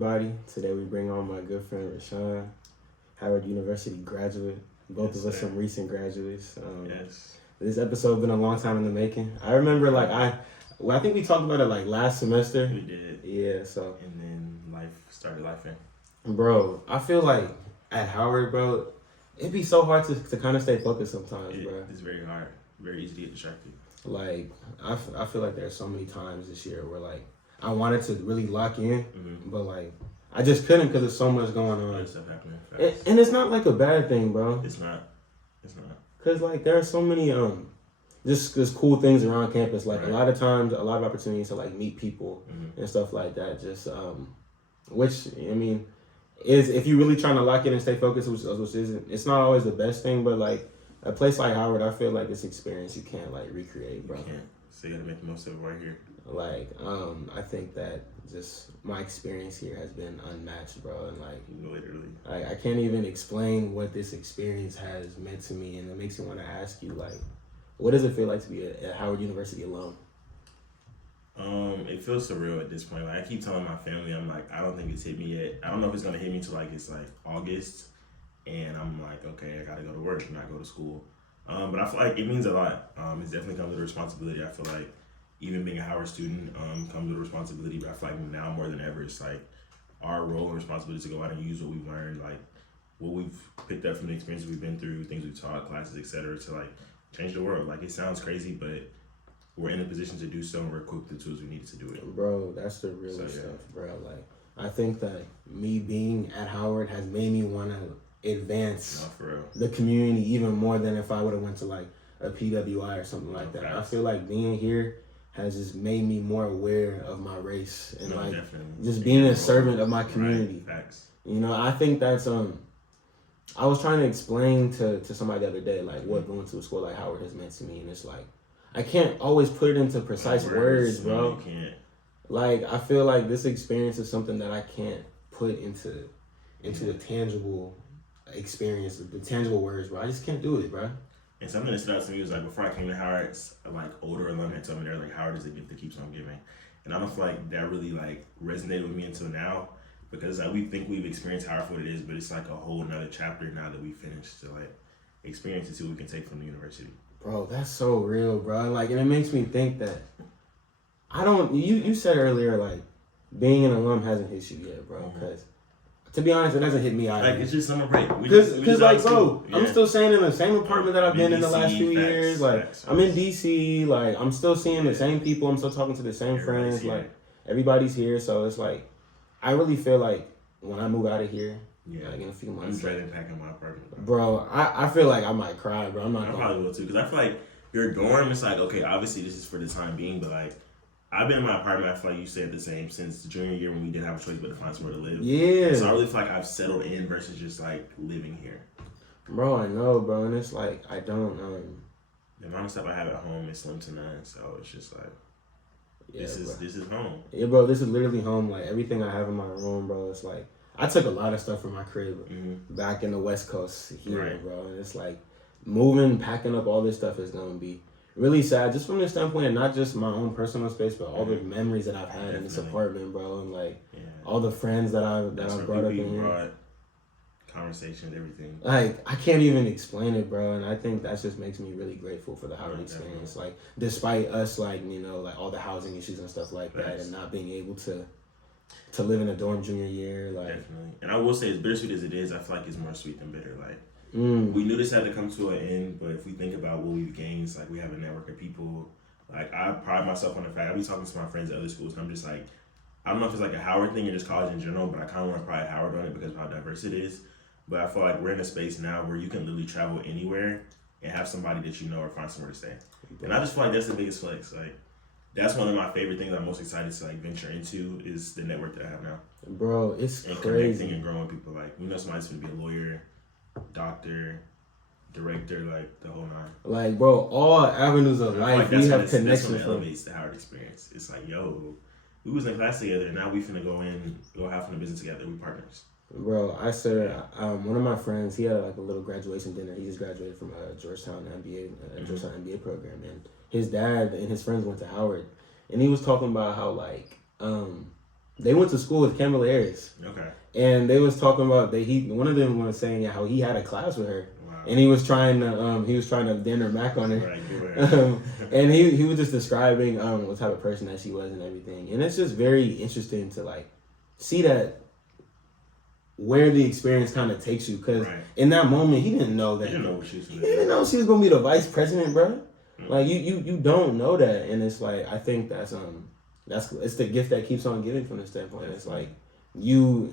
everybody. Today we bring on my good friend Rashan, Howard University graduate. Both of us some recent graduates. This episode been a long time in the making. I remember I think we talked about it last semester. We did. Yeah, so. And then life started lifing. Bro, I feel like at Howard, bro, it'd be so hard to kind of stay focused sometimes, bro. It's very hard. Very easy to get distracted. I feel like there's so many times this year where I wanted to really lock in, but I just couldn't because there's so much going on. Stuff happening. And it's not a bad thing, bro. It's not. Cause there are so many just cool things around campus. A lot of times, a lot of opportunities to meet people and stuff like that. Just which I mean is if you're really trying to lock in and stay focused, which isn't. It's not always the best thing, but a place like Howard, I feel like this experience you can't recreate, bro. You can't. So you gotta make the most of it right here. I think that just my experience here has been unmatched, bro, and literally, I can't even explain what this experience has meant to me, and it makes me want to ask you, what does it feel like to be a Howard University alum? It feels surreal at this point. I keep telling my family, I'm I don't think it's hit me yet. I don't know if it's gonna hit me until it's August, and I'm okay, I gotta go to work and not go to school. But I feel like it means a lot. It's definitely comes with a responsibility. I feel like even being a Howard student comes with a responsibility, but I feel like now more than ever, it's our role and responsibility to go out and use what we've learned, what we've picked up from the experiences we've been through, things we've taught, classes, etc., to change the world. It sounds crazy, but we're in a position to do so, and we're equipped with the tools we need to do it. Bro, that's the real stuff, bro. I think that me being at Howard has made me want to advance the community even more than if I would have went to a PWI or something like that. I feel like being here has just made me more aware of my race and just being a servant of my community. Right. Facts. I think that's I was trying to explain to somebody the other day what going to a school like Howard has meant to me, and it's I can't always put it into precise words, bro. No, you can't. I feel like this experience is something that I can't put into a tangible experience, the tangible words, bro. I just can't do it, bro. And something that stood out to me was before I came to Howard, older alumni had told me they're Howard is a gift that keeps on giving, and I don't feel like that really resonated with me until now, because we think we've experienced Howard for what it is, but it's a whole nother chapter now that we finished to experience and see what we can take from the university. Bro, that's so real, bro. And it makes me think that you said earlier being an alum hasn't hit you yet, bro, because. To be honest, it hasn't hit me either. It's just summer break. Because bro, I'm still staying in the same apartment that I've been in the last few years. I'm in DC. I'm still seeing the same people. I'm still talking to the same friends. Everybody's here. So it's I really feel when I move out of here, in a few months. I'm dreading packing my apartment. Bro, I feel I might cry, bro. I probably will too. Because I feel your dorm, it's okay, obviously this is for the time being, but I've been in my apartment, I feel you said the same, since the junior year when we didn't have a choice but to find somewhere to live. Yeah. So I really feel I've settled in versus just living here. Bro, I know, bro, and it's I don't the amount of stuff I have at home is slim to none, so it's just this is home. Yeah, bro, this is literally home. Everything I have in my room, bro, it's I took a lot of stuff from my crib back in the West Coast here, bro, and it's moving, packing up all this stuff is gonna be really sad, just from the standpoint of not just my own personal space, but all the memories that I've had in this apartment, bro, and all the friends that I've brought up in here. Conversations, everything. I can't even explain it, bro, and I think that just makes me really grateful for the Howard experience. Despite us, all the housing issues and stuff like that, and not being able to live in a dorm junior year, definitely. And I will say, as bittersweet as it is, I feel it's more sweet than bitter. We knew this had to come to an end, but if we think about what we've gained, it's we have a network of people. I pride myself on the fact I be talking to my friends at other schools, and I'm just I don't know if it's a Howard thing or just college in general, but I kind of want to pride Howard on it because of how diverse it is. But I feel we're in a space now where you can literally travel anywhere and have somebody that you know or find somewhere to stay. And I just feel that's the biggest flex. That's one of my favorite things I'm most excited to venture into is the network that I have now. Bro, it's and crazy. Connecting and growing people. We know somebody's going to be a lawyer, doctor, director, the whole nine. Bro, all avenues of life, we have connections. That's what elevates the Howard experience. It's yo, we was in class together, and now we finna go have fun in business together. We partners. Bro, I said one of my friends, he had a little graduation dinner. He just graduated from a Georgetown MBA program, and his dad and his friends went to Howard, and he was talking about how they went to school with Kamala Harris. Okay. And they was talking about one of them was saying how he had a class with her. Wow. And he was trying to bend her back on her. Right, and he was just describing what type of person that she was and everything. And it's just very interesting to like see that where the experience kind of takes you, because in that moment he didn't know that. He didn't know what she was He didn't know she was gonna be the vice president, bro. Like you don't know that, and it's like I think that's it's the gift that keeps on giving from this standpoint. It's like we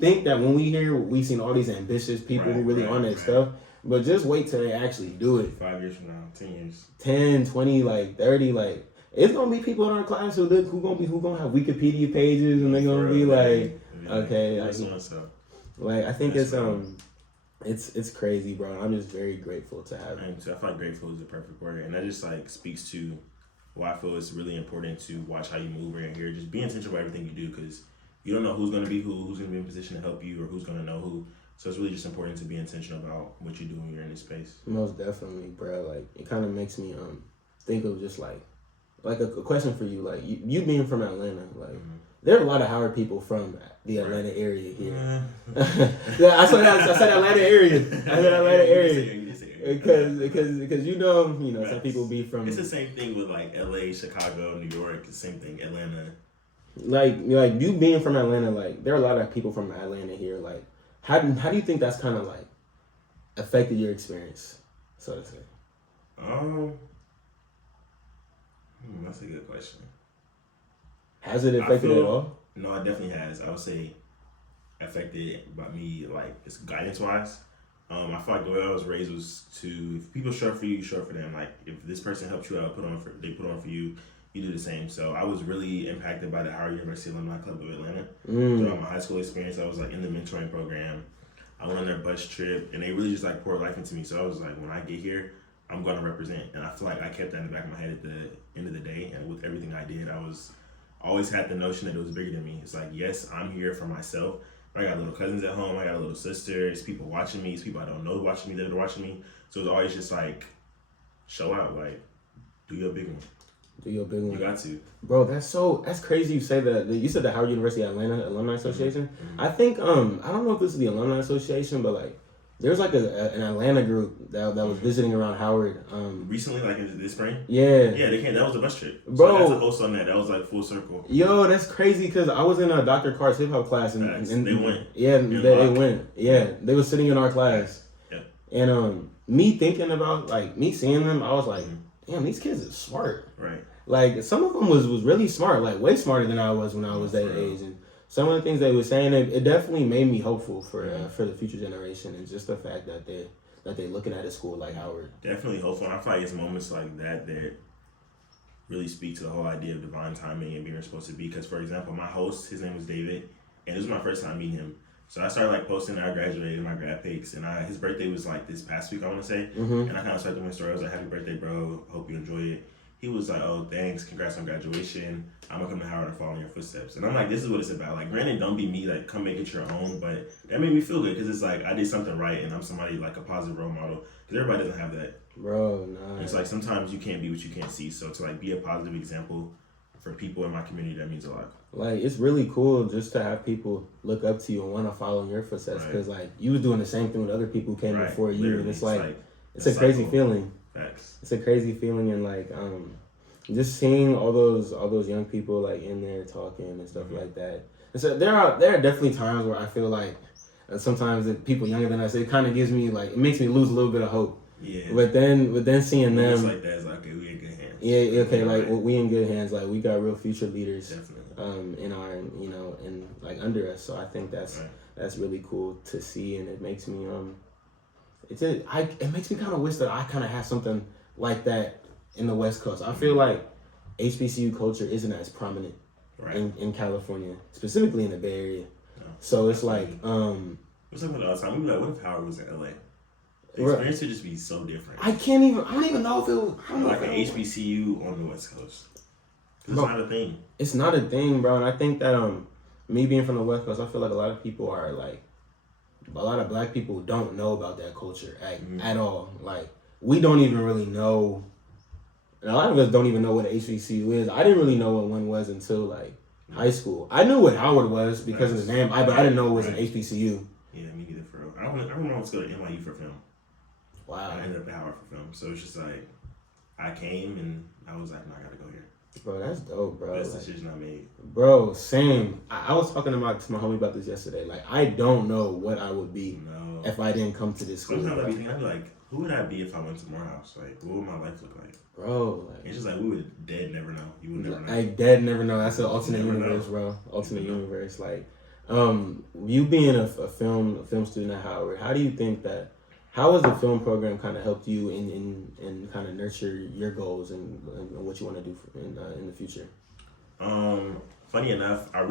think that when we've seen all these ambitious people who really on that stuff, but just wait till they actually do it. 5 years from now, 10 years, 10, 20, like 30, like it's gonna be people in our class who gonna have Wikipedia pages, and they're gonna be like, okay, like I think it's crazy, bro. I'm just very grateful to have it. So I feel like grateful is the perfect word, and that just like speaks to why I feel it's really important to watch how you move around here. Just be intentional about everything you do, because you don't know who's gonna be who's gonna be in position to help you, or who's gonna know who. So it's really just important to be intentional about what you do when you're in this space. Most definitely, bro. Like it kind of makes me think of just like a question for you. Like you being from Atlanta, like there are a lot of Howard people from the Atlanta area here. Yeah, I said Atlanta area. Because you know some people be from. It's the same thing with like LA, Chicago, New York. It's the same thing, Atlanta. Like you being from Atlanta, like there are a lot of people from Atlanta here. Like how do you think that's kind of like affected your experience, so to say? That's a good question. Has it affected at all? No, it definitely has. I would say affected by me, like it's guidance wise. I feel like the way I was raised was to, if people show up for you, you show up for them. Like if this person helped you out, they put on for you, you do the same. So I was really impacted by the Howard University Alumni Club of Atlanta. Throughout my high school experience, I was like in the mentoring program. I went on their bus trip, and they really just like poured life into me. So I was like, when I get here, I'm going to represent. And I feel like I kept that in the back of my head at the end of the day. And with everything I did, I always had the notion that it was bigger than me. It's like, yes, I'm here for myself. I got little cousins at home. I got a little sister. It's people watching me. It's people I don't know watching me that are watching me. So it's always just like, show out. Like, do your big one. Do your big one. You got to. Bro, that's crazy you say that. You said the Howard University Atlanta Alumni Association. I think, I don't know if this is the Alumni Association, but like, there's like an Atlanta group that was visiting around Howard. Recently, like in this spring? Yeah. Yeah, they came. That was a bus trip. Bro. So that's a host on that. That was like full circle. Yo, that's crazy, because I was in a Dr. Carr's hip hop class. And they went. Yeah, they went. Yeah, they were sitting in our class. Yeah. And me thinking about, like, me seeing them, I was like, damn, these kids are smart. Right. Like, some of them was really smart, like way smarter than I was when I was that age. And some of the things they were saying, it definitely made me hopeful for the future generation, and just the fact that they're looking at a school like Howard. Definitely hopeful. And I feel like it's moments like that really speak to the whole idea of divine timing and being where you're supposed to be. Because, for example, my host, his name was David, and this was my first time meeting him. So I started like posting that I graduated, my grad pics, and his birthday was like this past week, I want to say. And I kind of started doing my story. I was like, happy birthday, bro. Hope you enjoy it. He was like, oh, thanks. Congrats on graduation. I'm going to come to Howard and follow in your footsteps. And I'm like, this is what it's about. Like, granted, don't be me. Like, come make it your own. But that made me feel good, because it's like I did something right, and I'm somebody like a positive role model. Because everybody doesn't have that. Bro, nah. It's like sometimes you can't be what you can't see. So to like be a positive example for people in my community, that means a lot. Like, it's really cool just to have people look up to you and want to follow in your footsteps. Because, like, you was doing the same thing with other people who came before you. Literally, and it's like it's a crazy feeling. Facts. It's a crazy feeling, and like just seeing all those young people like in there talking and stuff like that. And so there are definitely times where I feel like sometimes the people younger than us, it kind of gives me like, it makes me lose a little bit of hope. Yeah. But then seeing them, it's like that, it's like, okay, we in good hands. Yeah. Okay. Like we in good hands. Like we got real future leaders. Definitely. In our in like under us. So I think that's really cool to see, and it makes me it makes me kind of wish that I kind of have something like that in the West Coast. I feel like HBCU culture isn't as prominent in California, specifically in the Bay Area. No, so it's like what's up with all the time? We be like, what if Howard was in LA? The experience would just be so different. I don't even know if it was like an HBCU on the West Coast. It's not a thing. It's not a thing, bro. And I think that me being from the West Coast, I feel like a lot of people are like, a lot of black people don't know about that culture at all. Like, we don't even really know. And a lot of us don't even know what an HBCU is. I didn't really know what one was until like high school. I knew what Howard was because of the name, but I didn't know it was an HBCU. Yeah, me neither, for real. I remember to go to NYU for film. Wow. I ended up at Howard for film. So it's just like, I came and I was like, no, I gotta go here. Bro, that's dope, bro. Best decision I made. Bro, same. I was talking to my homie about this yesterday. Like, I don't know what I would be if I didn't come to this school. Sometimes I'd be like, who would I be if I went to Morehouse? Like, what would my life look like? Bro, like, it's just like, we would dead never know. You would never know. Like, dead never know. That's an alternate universe, bro. Alternate universe. Like, you being a film student at Howard, how do you think that? How has the film program kind of helped you in kind of nurture your goals and what you want to do in the future? Funny enough, I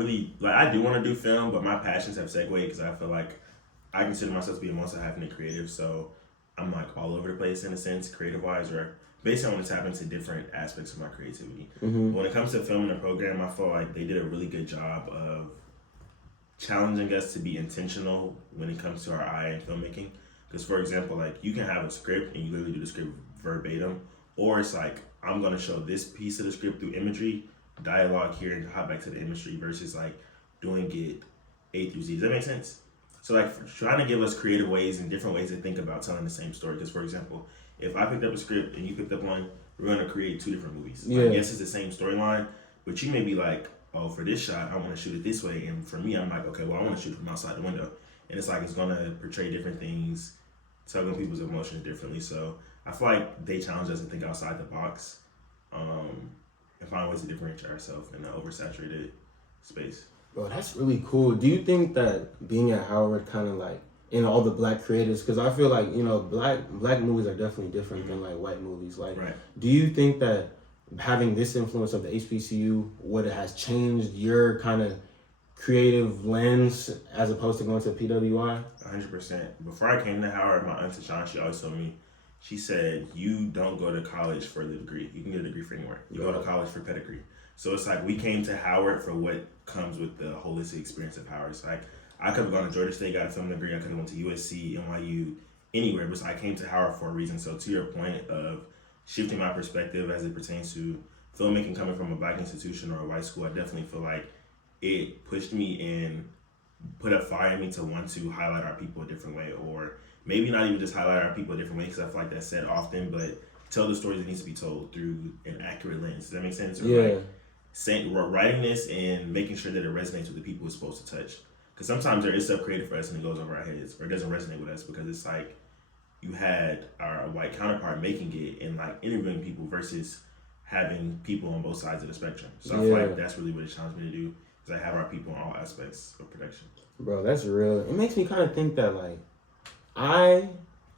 do want to do film, but my passions have segued because I feel like I consider myself to be a multi-hyphenate creative, so I'm like all over the place in a sense, creative-wise, or basically I want to tap into different aspects of my creativity. Mm-hmm. When it comes to film and the program, I feel like they did a really good job of challenging us to be intentional when it comes to our eye in filmmaking. Because, for example, like, you can have a script and you literally do the script verbatim, or it's like, I'm going to show this piece of the script through imagery, dialogue here, and hop back to the imagery versus, like, doing it A through Z. Does that make sense? So, like, trying to give us creative ways and different ways to think about telling the same story. Because, for example, if I picked up a script and you picked up one, we're going to create two different movies. Yeah. Like, yes, it's the same storyline, but you may be like, oh, for this shot, I want to shoot it this way. And for me, I'm like, okay, well, I want to shoot from outside the window. And it's like, it's going to portray different things, tugging people's emotions differently. So I feel like they challenge us to think outside the box and find ways to differentiate ourselves in an oversaturated space. Bro, that's really cool. Do you think that being at Howard kind of like, in all the black creators, because I feel like, you know, black movies are definitely different than like white movies. Like, do you think that having this influence of the HBCU, what it has changed your kind of creative lens as opposed to going to PWI? 100%. Before I came to Howard, my aunt Tashawn, she always told me, she said, you don't go to college for the degree. You can get a degree for anywhere. You go to college for pedigree. So it's like, we came to Howard for what comes with the holistic experience of Howard. It's like, I could have gone to Georgia State, got a film degree. I could have went to USC, NYU, anywhere. But I came to Howard for a reason. So to your point of shifting my perspective as it pertains to filmmaking coming from a black institution or a white school, I definitely feel like it pushed me and put a fire in me to want to highlight our people a different way, or maybe not even just highlight our people a different way, because I feel like that's said often, but tell the stories that needs to be told through an accurate lens. Does that make sense? Or yeah. Like writing this and making sure that it resonates with the people it's supposed to touch. Because sometimes there is stuff created for us and it goes over our heads, or it doesn't resonate with us because it's like you had our white counterpart making it and like interviewing people versus having people on both sides of the spectrum. So I feel like that's really what it challenged me to do, is I have our people in all aspects of production. Bro, that's real. It makes me kind of think that like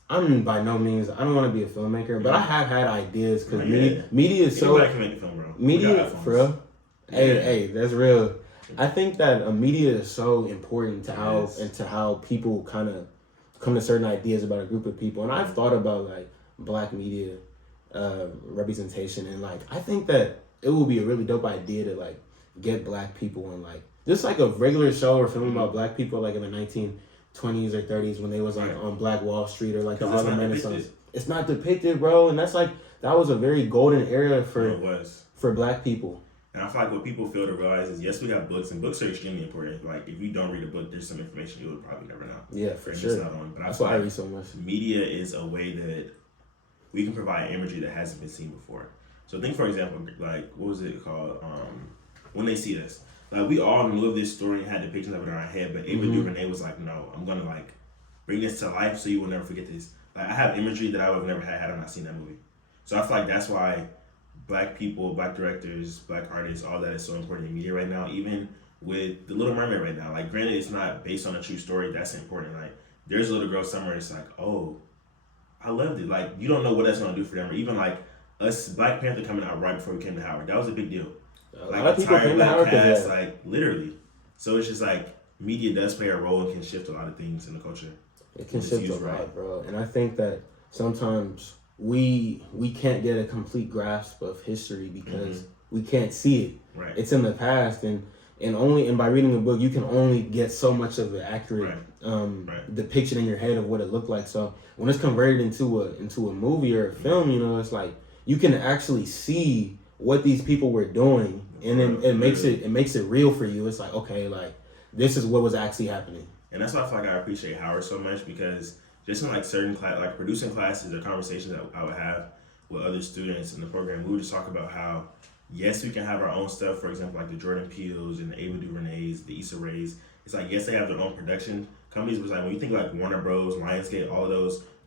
I'm by no means, I don't want to be a filmmaker, but I have had ideas because media is so. Anybody can make a film, bro. Media, for real. Hey, that's real. I think that media is so important to how people kind of come to certain ideas about a group of people. And I've thought about like black media representation, and like I think that it would be a really dope idea to like get black people in like just like a regular show or film about black people like in the 1920s or 30s when they was like on Black Wall Street or like the Harlem Renaissance. It's not depicted, bro, and that's like that was a very golden era for black people. And I feel like what people fail to realize is, yes, we have books, and books are extremely important. Like, if you don't read a book, there's some information you would probably never know. Yeah, for sure. But that's why I read so much. Media is a way that we can provide imagery that hasn't been seen before. So think, for example, like, what was it called? When They See Us. Like, we all knew of this story and had depictions of it in our head, but Ava DuVernay was like, no, I'm going to, like, bring this to life so you will never forget this. Like, I have imagery that I would have never had I not seen that movie. So I feel like that's why black people, black directors, black artists, all that is so important in media right now. Even with The Little Mermaid right now, like, granted, it's not based on a true story. That's important. Like, there's a little girl somewhere. It's like, oh, I loved it. Like, you don't know what that's gonna do for them. Or even like us, Black Panther coming out right before we came to Howard. That was a big deal. Like, a lot of people came to Howard cast, like, literally. So it's just like media does play a role and can shift a lot of things in the culture. It can shift a lot, bro. And I think that sometimes we can't get a complete grasp of history because we can't see it. Right. It's in the past, and by reading a book you can only get so much of an accurate depiction in your head of what it looked like. So when it's converted into a movie or a film, you know, it's like you can actually see what these people were doing, and then it makes it real for you. It's like, okay, like this is what was actually happening. And that's why I feel like I appreciate Howard so much, because just in like certain class, like producing classes or conversations that I would have with other students in the program, we would just talk about how, yes, we can have our own stuff. For example, like the Jordan Peels and the Ava DuVernays, the Issa Raes. It's like, yes, they have their own production companies, but like when you think like Warner Bros, Lionsgate, all of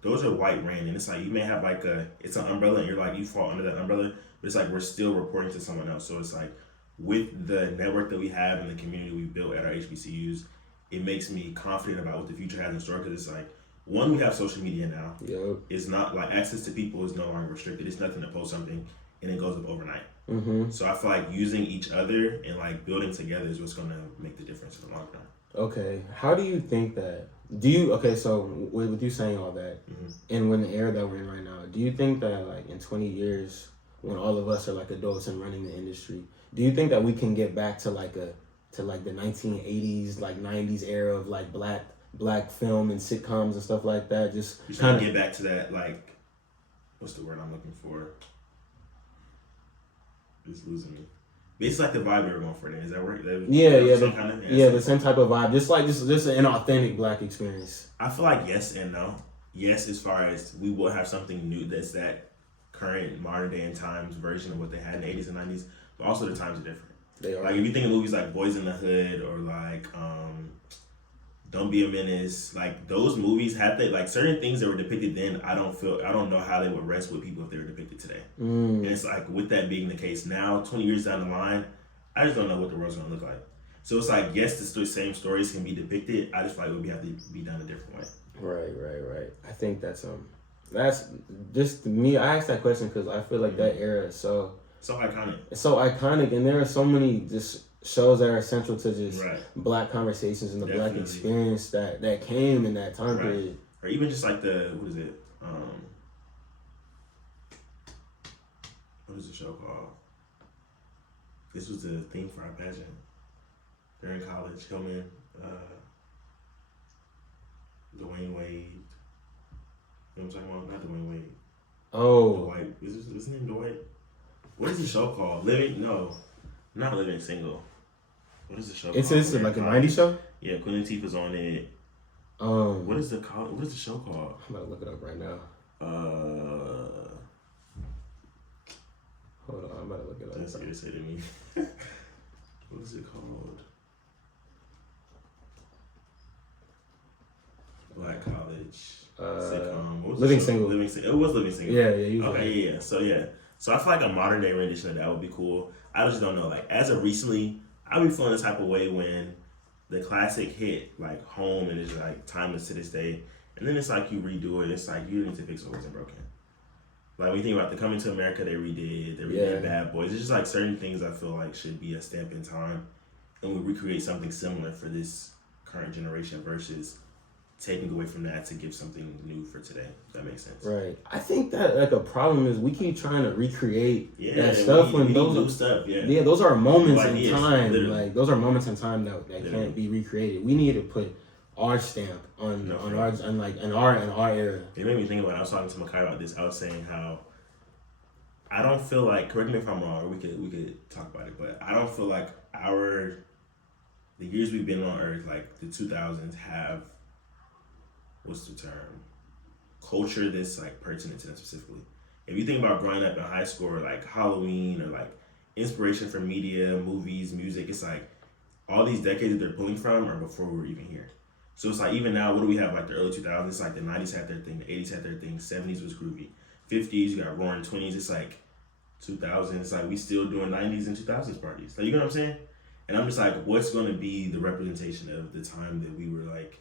those are white ran, and it's like you may have like it's an umbrella, and you're like you fall under that umbrella, but it's like we're still reporting to someone else. So it's like with the network that we have and the community we built at our HBCUs, it makes me confident about what the future has in store, because it's like, one, we have social media now. Yep. It's not like access to people is no longer restricted. It's nothing to post something and it goes up overnight. Mm-hmm. So I feel like using each other and like building together is what's going to make the difference in the long run. Okay. How do you think that? So with you saying all that, and when the era that we're in right now, do you think that like in 20 years, when all of us are like adults and running the industry, do you think that we can get back to like the 1980s, like 90s era of like black film and sitcoms and stuff like that? Just trying to get back to that, like, what's the word I'm looking for? It's losing me. It's like the vibe we were going for then. Is that right? The same type of vibe. Just an authentic black experience. I feel like yes and no. Yes, as far as we will have something new that's that current modern day and times version of what they had in the 80s and 90s, but also the times are different. They are. Like if you think of movies like Boys in the Hood or like Don't Be a Menace, like those movies had like certain things that were depicted then. I don't know how they would rest with people if they were depicted today. And it's like with that being the case now, 20 years down the line, I just don't know what the world's gonna look like. So it's like, yes, the same stories can be depicted. I just feel like it would have to be done a different way. Right. I think that's just me. I asked that question because I feel like that era is so iconic. It's so iconic, and there are so many just shows that are essential to just black conversations and the black experience that came in that time period. Or even just like what is the show called? This was the theme for our pageant during college. Hillman, Dwayne Wade. You know what I'm talking about? Not Dwayne Wade. Oh. Dwight. What's his name? Dwight? What is the show called? Not Living Single. What is the show called? It's like a 90s show? Yeah, Queen Latifah's on it. What is the show called? I'm about to look it up right now. Hold on, I'm about to look it up. That's what you say to me. What is it called? Black college sitcom. Living Single. It was Living Single. Yeah. Okay, yeah. So I feel like a modern day rendition of that would be cool. I just don't know. Like as of recently, I've been feeling this type of way when the classic hit like home and it's like timeless to this day, and then it's like you redo it. It's like you need to fix what wasn't broken. Like when you think about the Coming to America, they redid Bad Boys. It's just like certain things I feel like should be a stamp in time, and we recreate something similar for this current generation versus taking away from that to give something new for today. If that makes sense. Right. I think that like a problem is we keep trying to recreate that stuff when those new stuff. Yeah, those are moments in time. Literally. Like those are moments in time that can't be recreated. We need to put our stamp on our era. It made me think about. I was talking to Makai about this. I was saying how I don't feel like. Correct me if I'm wrong. Or we could talk about it, but I don't feel like the years we've been on Earth, like the 2000s, have what's the term? Culture that's like pertinent to them specifically. If you think about growing up in high school or like Halloween or like inspiration for media, movies, music, it's like all these decades that they're pulling from are before we were even here. So it's like even now, what do we have? Like the early 2000s, it's like the 90s had their thing, the 80s had their thing, 70s was groovy, 50s you got roaring 20s. It's like 2000s, it's like we still doing 90s and 2000s parties. Like you know what I'm saying? And I'm just like, what's going to be the representation of the time that we were like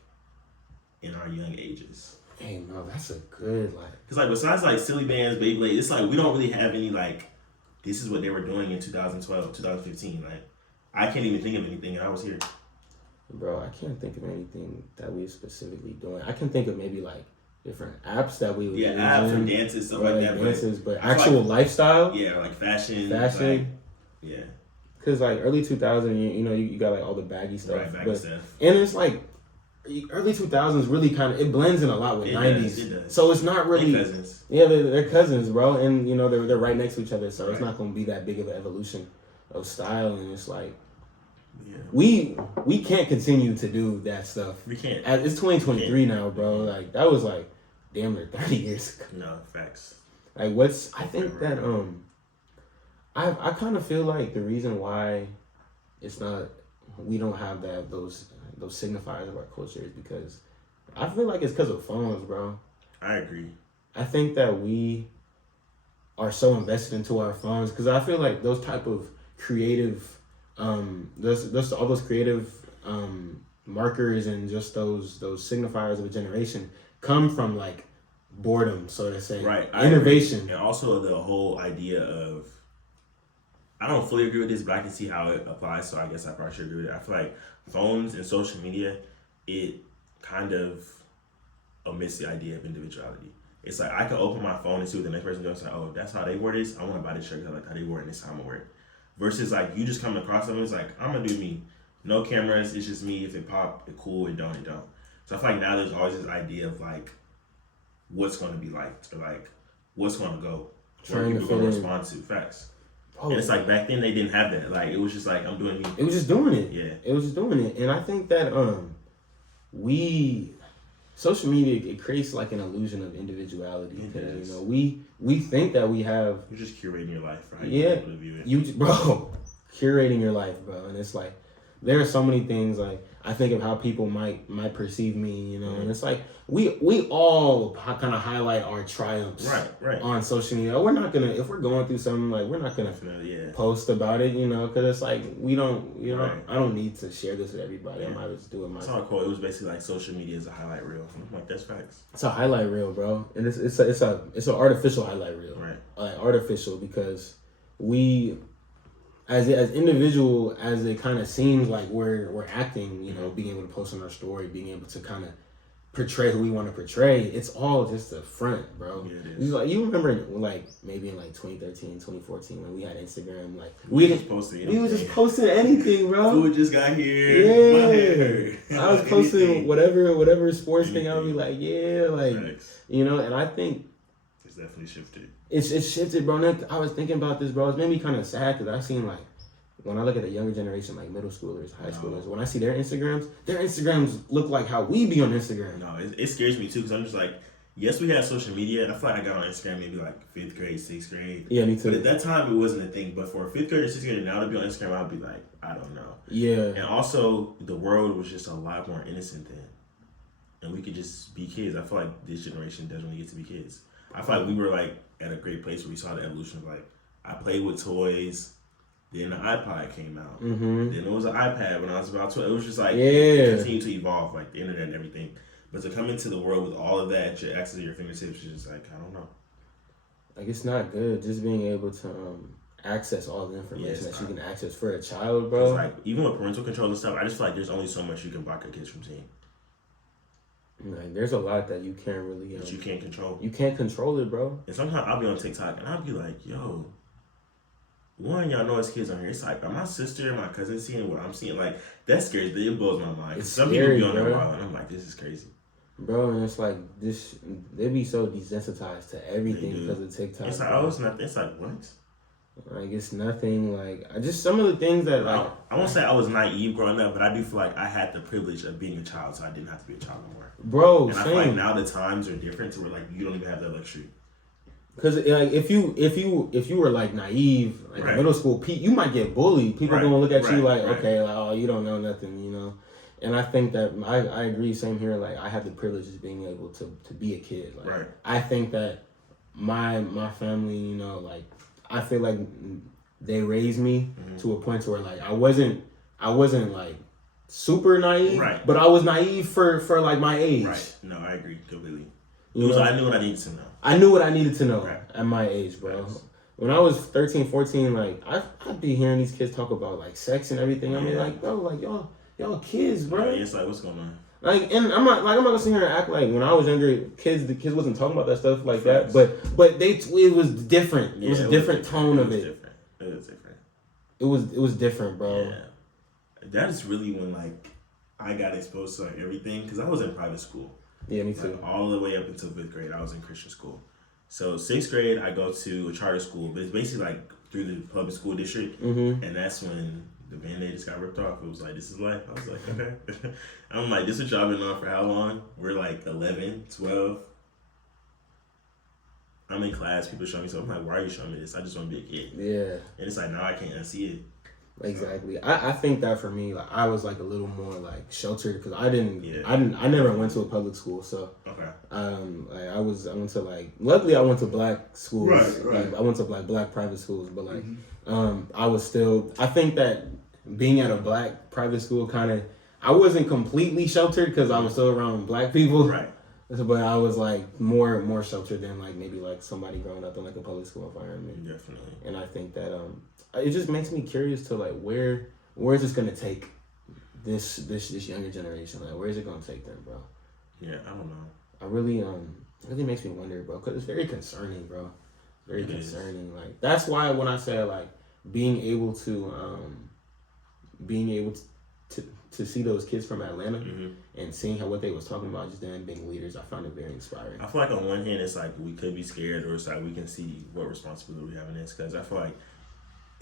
in our young ages? Hey, no, that's a good Because like besides like silly bands, Beyblade, it's like we don't really have any like this is what they were doing in 2012, 2015. Like I can't even think of anything, and I was here. Bro, I can't think of anything that we specifically doing. I can think of maybe like different apps that we would use. Yeah, apps and dances, stuff like that. But actual like, lifestyle. Yeah, like fashion. Like, yeah. Because like early 2000, you got like all the baggy stuff. Right, baggy stuff. And it's like early 2000s really kind of, it blends in a lot with It 90s. does. So it's not really. They're cousins. Yeah, they're cousins, bro. And, you know, they're right next to each other. So it's not going to be that big of an evolution of style. And it's like, we can't continue to do that stuff. We can't. It's 2023 now, bro. Like, that was like damn near 30 years ago. No, facts. Like, I think that, I kind of feel like the reason why we don't have those signifiers of our culture is because I feel like it's because of phones, bro. I agree. I think that we are so invested into our phones because I feel like those type of creative, those creative markers and just those signifiers of a generation come from like boredom, so to say. Right. Innovation. And also the whole idea of, I don't fully agree with this, but I can see how it applies, so I guess I probably should agree with it. I feel like phones and social media, it kind of omits the idea of individuality. It's like I can open my phone and see what the next person does. Like, oh, that's how they wore this. I want to buy this shirt because I like how they wore it, and this time I wear it. Versus like you just coming across something, it's like I'm gonna do me. No cameras, it's just me. If it pop, it cool. It don't, it don't. So I feel like now there's always this idea of like what's going to be liked or like what's going to go, what people going to respond to. Facts. Oh, and it's like back then they didn't have that. Like it was just like I'm doing me. It was just doing it. Yeah. It was just doing it, and I think that social media, it creates like an illusion of individuality because you know we think that we have. You're just curating your life, right? Yeah, bro, curating your life, bro, and it's like there are so many things like I think of how people might perceive me, you know, and it's like we all kind of highlight our triumphs, right, on social media. We're not gonna if we're going through something like we're not gonna post about it, you know, because it's like we don't, you know, I don't need to share this with everybody. I might just do it myself. I saw a quote. It was basically like social media is a highlight reel. I'm like, that's facts. It's a highlight reel, bro, and it's an artificial highlight reel, right? Like artificial because we. As individual, as it kind of seems like we're acting, you know, being able to post on our story, being able to kind of portray who we want to portray, it's all just a front, bro. Yeah, it is. Like, you remember, like, maybe in, like, 2013, 2014, when we had Instagram, like, we were just posting anything, bro. Food just got here. Yeah. I was posting whatever sports thing, I would be like, yeah, like, you know, and I think it's definitely shifted. It's shifted, bro. And I was thinking about this, bro. It's made me kind of sad because I seen like when I look at the younger generation, like middle schoolers, high schoolers, when I see their Instagrams look like how we be on Instagram. No, it scares me too because I'm just like, yes, we had social media, and I feel like I got on Instagram maybe like 5th grade, 6th grade. Yeah, me too. But at that time, it wasn't a thing. But for 5th grade or 6th grade now to be on Instagram, I'd be like, I don't know. Yeah. And also, the world was just a lot more innocent then, and we could just be kids. I feel like this generation doesn't really get to be kids. I feel like we were like at a great place where we saw the evolution of like I played with toys, then the iPod came out, then it was an iPad when I was about 12. It was just like it continued to evolve, like the internet and everything. But to come into the world with all of that, your access to your fingertips is just like I don't know. Like it's not good just being able to access all the information that you can access for a child, bro. Like even with parental control and stuff, I just feel like there's only so much you can block your kids from seeing. Like, there's a lot that you can't really... that you can't control. You can't control it, bro. And sometimes I'll be on TikTok and I'll be like, yo, one, y'all know as kids on here, it's like, are my sister and my cousin seeing what I'm seeing? Like, that scares me. It blows my mind. Some people be on there wild and I'm like, this is crazy. Bro, and it's like, they be so desensitized to everything because of TikTok. It's like, oh, it's nothing. It's like, what? Like, it's nothing, like, just some of the things that, like... I won't say I was naive growing up, but I do feel like I had the privilege of being a child, so I didn't have to be a child no more. Bro, and I feel like now the times are different to where, like, you don't even have that luxury. Because, like, if you were, like, naive, like, in middle school, you might get bullied. People gonna look at you like, okay, like, oh, you don't know nothing, you know? And I think that, I agree, same here, like, I have the privilege of being able to be a kid. Like, I think that my family, you know, like, I feel like they raised me to a point where like I wasn't like super naive, but I was naive for like my age. Right. No, I agree completely. I knew what I needed to know. I knew what I needed to know at my age, bro. Right. When I was 13, 14, like I'd be hearing these kids talk about like sex and everything. I mean, like, bro, like y'all kids, bro. Right. It's like, what's going on? Like, and I'm not gonna sit here and act like when I was younger, the kids wasn't talking about that stuff like that. But it was different. It was a different tone of it. It was different. It was different, bro. Yeah. That is really when like I got exposed to like everything because I was in private school. Yeah, me too. Like, all the way up until 5th grade, I was in Christian school. So 6th grade, I go to a charter school, but it's basically like through the public school district, and that's when the Band-Aid just got ripped off. It was like, this is life. I was like, okay. I'm like, this is what y'all been on for how long? We're like 11, 12. I'm in class, people show me something. I'm like, why are you showing me this? I just want to be a kid. Yeah. And it's like, now I can't unsee it. Exactly. I think that for me, like I was like a little more like sheltered because I never went to a public school, so like I went to like, luckily I went to black schools, right. Like I went to like black private schools, but like I think that being at a black private school kind of, I wasn't completely sheltered because I was still around black people, right? But I was like more sheltered than like maybe like somebody growing up in like a public school environment. Definitely. And I think that it just makes me curious to like where is this gonna take this younger generation? Like where is it gonna take them, bro? Yeah, I don't know. I really really makes me wonder, bro, because it's very concerning, bro. Very concerning. Like that's why when I say like being able to see those kids from Atlanta and seeing how what they was talking about, just them being leaders, I found it very inspiring. I feel like on one hand it's like we could be scared, or it's like we can see what responsibility we have in this, because I feel like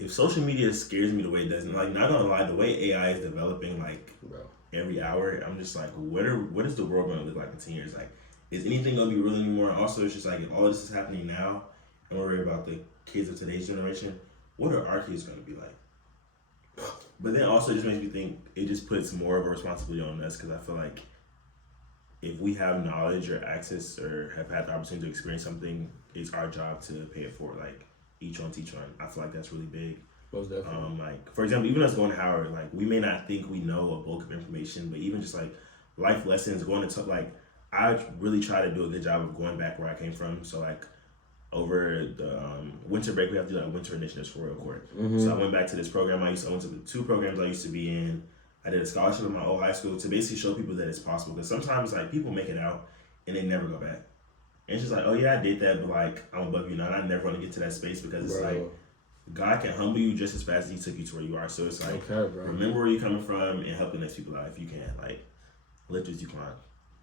if social media scares me the way it doesn't, like, not gonna lie, the way AI is developing, like, every hour, I'm just like, what is the world gonna look like in 10 years? Like, is anything gonna be real anymore? Also, it's just like, if all this is happening now, and we're worried about the kids of today's generation, what are our kids gonna be like? But then also it just makes me think, it just puts more of a responsibility on us, because I feel like if we have knowledge or access or have had the opportunity to experience something, it's our job to pay it forward. Like, each one teach one. I feel like that's really big. Most definitely. Like, for example, even us going to Howard, like, we may not think we know a bulk of information, but even just like life lessons, going to like, I really try to do a good job of going back where I came from. So like over the winter break, we have to do like winter initiatives for Royal Court. So I went back to this program. I went to the 2 programs I used to be in. I did a scholarship in my old high school to basically show people that it's possible. Because sometimes like people make it out and they never go back. And it's just like, oh yeah, I did that, but like, I'm above you now, and I never want to get to that space, because it's like, God can humble you just as fast as He took you to where you are. So it's like, remember where you're coming from and help the next people out if you can. Like, lift as you climb.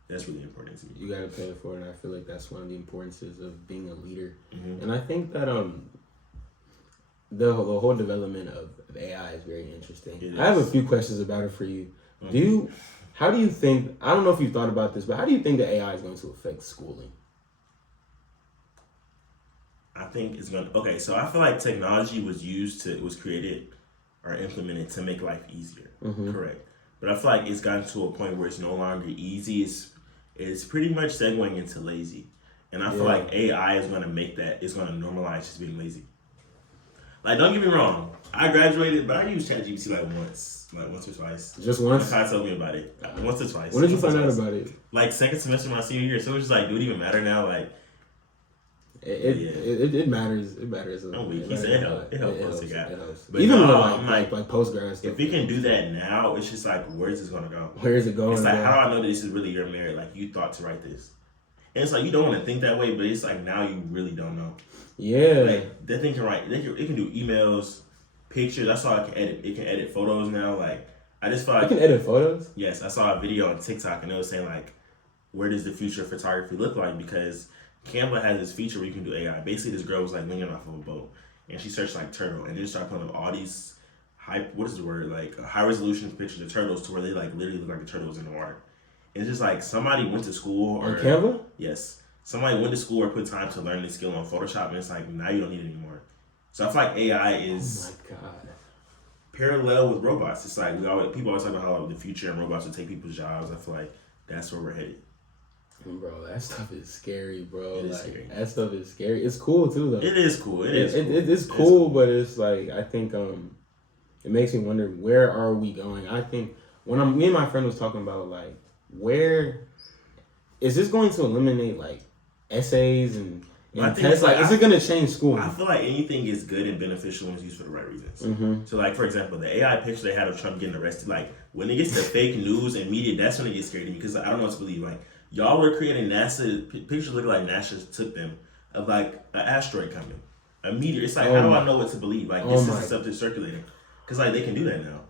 That's really important to me. You gotta pay it forward, and I feel like that's one of the importances of being a leader. And I think that the whole development of AI is very interesting. I have a few questions about it for you. How do you think, I don't know if you've thought about this, but how do you think that AI is going to affect schooling? I think it's okay, so I feel like technology was created or implemented to make life easier. Correct. But I feel like it's gotten to a point where it's no longer easy. It's pretty much segueing into lazy. And I feel like AI is gonna make that, it's gonna normalize just being lazy. Like, don't get me wrong, I graduated, but I used ChatGPT like once or twice. Just once? My told me about it. Once or twice. When did you find out about it? Like second semester of my senior year. So it was just like, do it even matter now? Like, It matters. It matters. He said it helps. But even like post-grad stuff. If we can do that now, it's just like, where's this gonna go? Where is it going? It's like, how do I know that this is really your merit? Like, you thought to write this. And it's like, you don't want to think that way, but it's like, now you really don't know. Yeah. Like, that thing can write, it can do emails, pictures. I saw it can edit photos now. Like, I just feel like. It can edit photos? Yes. I saw a video on TikTok, and it was saying, like, where does the future of photography look like? Because Canva has this feature where you can do AI. Basically, this girl was like leaning off of a boat, and she searched like turtle, and then started pulling up all these high resolution pictures of turtles to where they like literally look like the turtles in the water. And it's just like somebody went to school or on Canva. Yes, somebody went to school or put time to learn this skill on Photoshop, and it's like now you don't need it anymore. So I feel like AI is parallel with robots. It's like people always talk about how the future and robots will take people's jobs. I feel like that's where we're headed. Bro, that stuff is scary, bro. It is scary. That stuff is scary. It's cool too, though. It is cool. It's cool, but it's like, I think it makes me wonder, where are we going? I think me and my friend was talking about like, where is this going to eliminate like essays and tests? Like, is it going to change schooling? I feel like anything is good and beneficial when it's used for the right reasons. So like, for example, the AI picture they had of Trump getting arrested, like when it gets to fake news and media, that's when it gets scary to me, because I don't know what to believe. Like, y'all were creating NASA pictures looking like NASA took them of like an asteroid coming, a meteor. It's like, how do I know what to believe? Like, this is the stuff that's circulating, because like they can do that now.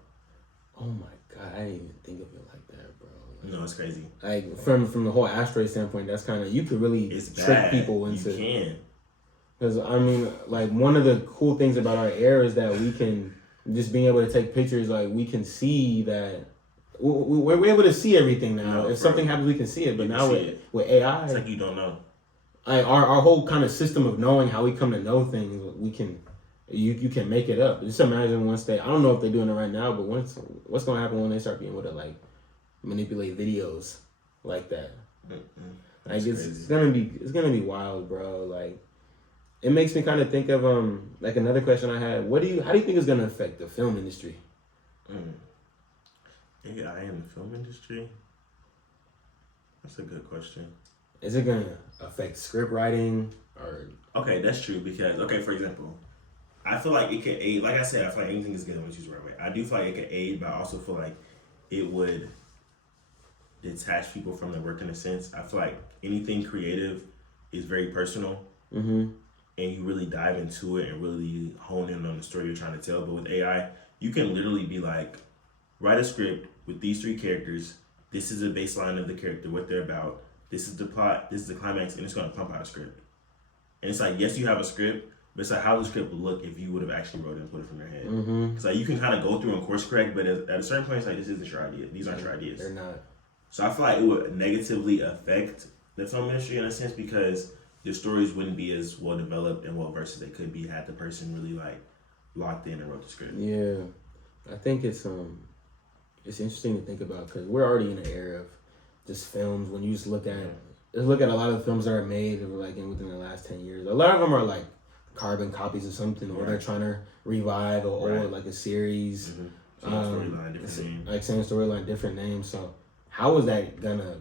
Oh my god, I didn't even think of it like that, bro. No, it's crazy. Like from the whole asteroid standpoint, that's kind of, you could really trick people into. You can. Because I mean, like, one of the cool things about our era is that we can just being able to take pictures. Like, we can see that we're able to see everything now. No, if something happens, we can see it. But now with AI, it's like you don't know. Our whole kind of system of knowing how we come to know things, we can. You can make it up. Just imagine once I don't know if they're doing it right now, but what's going to happen when they start being able to, like, manipulate videos like that? Like, it's gonna be wild, bro. Like, it makes me kind of think of like another question I had. How do you think it's gonna affect the film industry? AI in the film industry? That's a good question. Is it gonna affect script writing or? Okay, that's true because for example, I feel like it could aid. Like I said, I feel like anything is good when it's used the right way. I do feel like it could aid, but I also feel like it would detach people from their work in a sense. I feel like anything creative is very personal, and you really dive into it and really hone in on the story you're trying to tell. But with AI, you can literally be like, write a script with these 3 characters. This is the baseline of the character, what they're about. This is the plot. This is the climax, and it's going to pump out a script. And it's like, yes, you have a script, but it's like how the script would look if you would have actually wrote it and put it from your head. It's like you can kind of go through and course correct, but at a certain point, it's like, this isn't your idea. These aren't your ideas. They're not. So I feel like it would negatively affect the film industry in a sense because the stories wouldn't be as well developed and well versed as they could be had the person really like locked in and wrote the script. Yeah, I think it's interesting to think about because we're already in an era of just films. When you just look at a lot of the films that are made like within the last 10 years, a lot of them are like carbon copies of something, or they're trying to revive or like a series. Same storyline, different name. Like same storyline, different names. So how is that gonna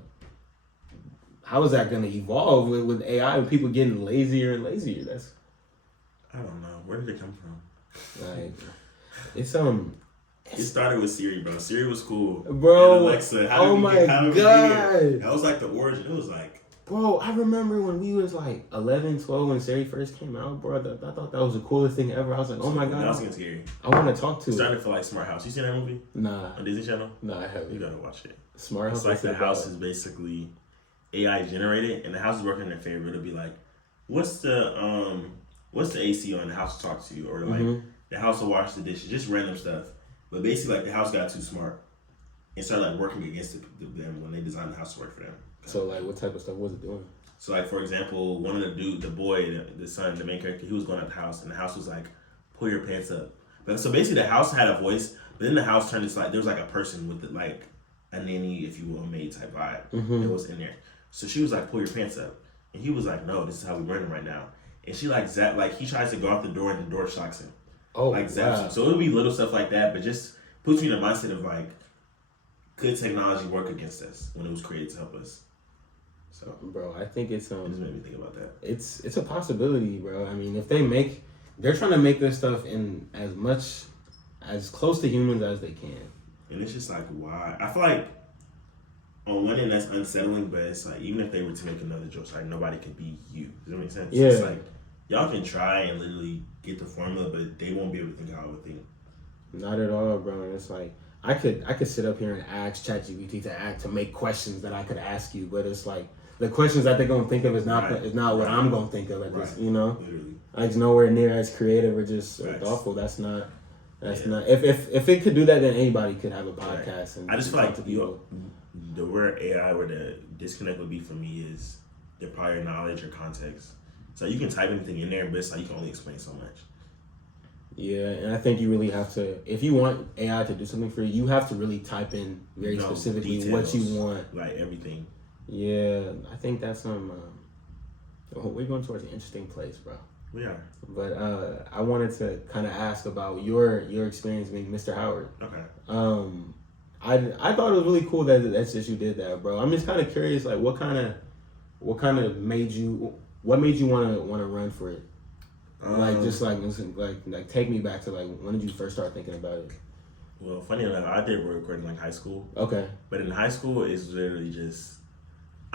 evolve with AI and people getting lazier and lazier? I don't know. Where did it come from? Like, it's It started with Siri, bro. Siri was cool. Bro, and Alexa, oh my god. That was like the origin. It was like, bro, I remember when we was like 11, 12 when Siri first came out, bro. I thought that was the coolest thing ever. I was like, oh my god. That was getting scary. I want to talk to it. Started to feel like Smart House. You seen that movie? Nah. On Disney Channel? Nah, I haven't. You gotta watch it. Smart House. It's like the house is basically AI generated, and the house is working in their favor. It'll be like, what's the AC on? The house will talk to you, or like the house will wash the dishes, just random stuff. But basically, like, the house got too smart and started like working against them when they designed the house to work for them. So like, what type of stuff was it doing? So like, for example, one of the son, the main character, he was going out the house, and the house was like, pull your pants up. But so basically, the house had a voice, but then the house turned into like there was like a person with like a nanny, if you will, maid type vibe that was in there. So she was like, pull your pants up, and he was like, no, this is how we're running right now. And she like he tries to go out the door, and the door shocks him. Oh, like zaps him. So it'll be little stuff like that, but just puts me in the mindset of like, could technology work against us when it was created to help us? So, bro, I think it's it just made me think about that. It's a possibility, bro. I mean, if they're trying to make this stuff in as close to humans as they can. And it's just like, why? I feel like on one end that's unsettling, but it's like even if they were to make another joke, it's like nobody could be you. Does that make sense? Yeah. It's like y'all can try and literally get the formula, but they won't be able to think how I would think. Not at all, bro. And it's like I could sit up here and ask ChatGPT to make questions that I could ask you, but it's like the questions that they're gonna think of is not what I'm gonna think of at this. You know, literally. Like, it's nowhere near as creative or just thoughtful. That's not. If it could do that, then anybody could have a podcast. And I just feel like the where AI or the disconnect would be for me is the prior knowledge or context. So you can type anything in there, but it's like you can only explain so much. Yeah, and I think you really have to, if you want AI to do something for you, you have to really type in very specifically details, what you want. Like everything. Yeah, I think that's we're going towards an interesting place, bro. We are. But I wanted to kind of ask about your experience being Mr. Howard. Okay. I thought it was really cool that you did that, bro. I'm just kind of curious, like what made you want to run for it? Like take me back to like when did you first start thinking about it? Well, funny enough, I did record in like high school. Okay. But in high school, it's literally just,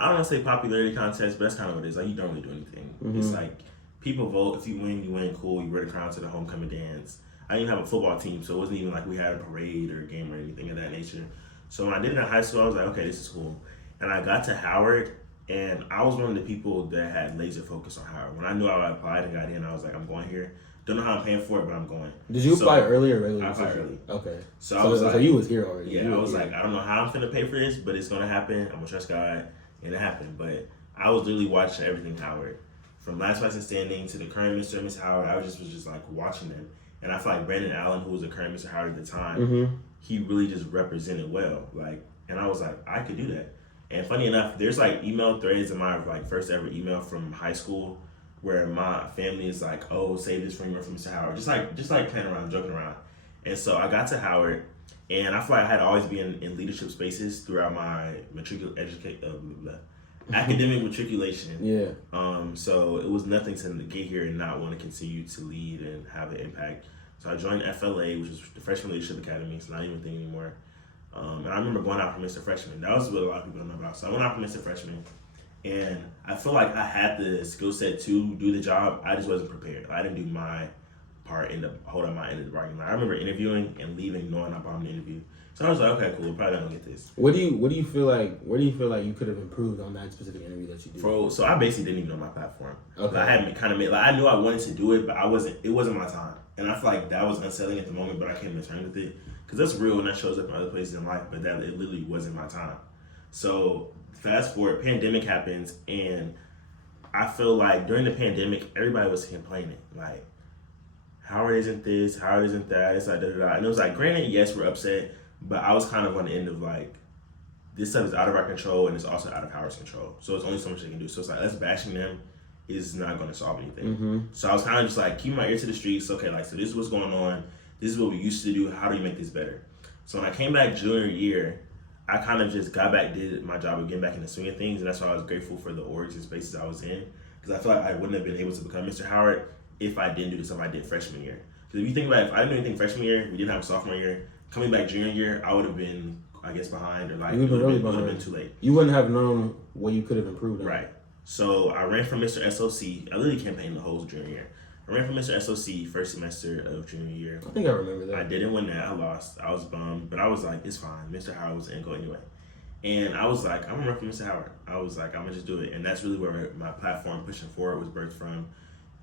I don't want to say popularity contest, but that's kind of what it is. Like, you don't really do anything. Mm-hmm. It's like people vote. If you win, cool. You wear the crown to the homecoming dance. I didn't have a football team, so it wasn't even like we had a parade or a game or anything of that nature. So when I did it in high school, I was like, okay, this is cool. And I got to Howard, and I was one of the people that had laser focus on Howard. When I knew I applied and got in, I was like, I'm going here. Don't know how I'm paying for it, but I'm going. Did you apply early or regular? I applied early. Okay. So I was like, so you was here already. Yeah, I was like, I don't know how I'm finna pay for this, but it's gonna happen. I'm gonna trust God, and it happened. But I was literally watching everything Howard, from last place in standing to the current Mr. and Miss Howard. I was just like watching them, and I feel like Brandon Allen, who was the current Mr. Howard at the time, he really just represented well. Like, and I was like, I could do that. And funny enough, there's like email threads in my like first ever email from high school, where my family is like, oh, save this from Mr. Howard. Just like playing around, joking around. And so I got to Howard, and I feel like I had always been in leadership spaces throughout my academic matriculation. Yeah. So it was nothing to get here and not want to continue to lead and have an impact. So I joined FLA, which is the Freshman Leadership Academy. It's not even a thing anymore. And I remember going out for Mr. Freshman. That was what a lot of people don't know about. So I went out for Mr. Freshman. And I feel like I had the skill set to do the job. I just wasn't prepared. I didn't do my part in the hold up my end of the bargain. Like, I remember interviewing and leaving knowing I bombed the interview. So I was like, okay, cool, probably not gonna get this. What do you feel like? Where do you feel like you could have improved on that specific interview that you did? So I basically didn't even know my platform. Okay. I hadn't kind of made I knew I wanted to do it, but it wasn't my time. And I feel like that was unsettling at the moment, but I came to terms with it because that's real and that shows up in other places in life. But that it literally wasn't my time. So fast forward, pandemic happens, and I feel like during the pandemic, everybody was complaining. Like, Howard isn't this, Howard isn't that, it's like da-da-da. And it was like, granted, yes, we're upset, but I was kind of on the end of like, this stuff is out of our control, and it's also out of Howard's control. So it's only so much they can do. So it's like, us bashing them is not going to solve anything. So I was kind of just like, keep my ear to the streets. Okay, like, so this is what's going on. This is what we used to do. How do you make this better? So when I came back junior year, I kind of just got back, did my job of getting back in the swing of things, and that's why I was grateful for the orgs and spaces I was in, because I feel like I wouldn't have been able to become Mr. Howard if I didn't do the stuff I did freshman year. Because if you think about it, if I didn't do anything freshman year, we didn't have a sophomore year, coming back junior year, I would have been, I guess, behind, or like, it would have been too late. You wouldn't have known what you could have improved on. Right. So I ran for Mr. SOC. I literally campaigned the whole junior year. I ran for Mr. SOC first semester of junior year. I think I remember that. I didn't win that. I lost. I was bummed, but I was like, it's fine. Mr. Howard was in go anyway. And I was like, I'm gonna run for Mr. Howard. I was like, I'm gonna just do it. And that's really where my platform pushing forward was birthed from.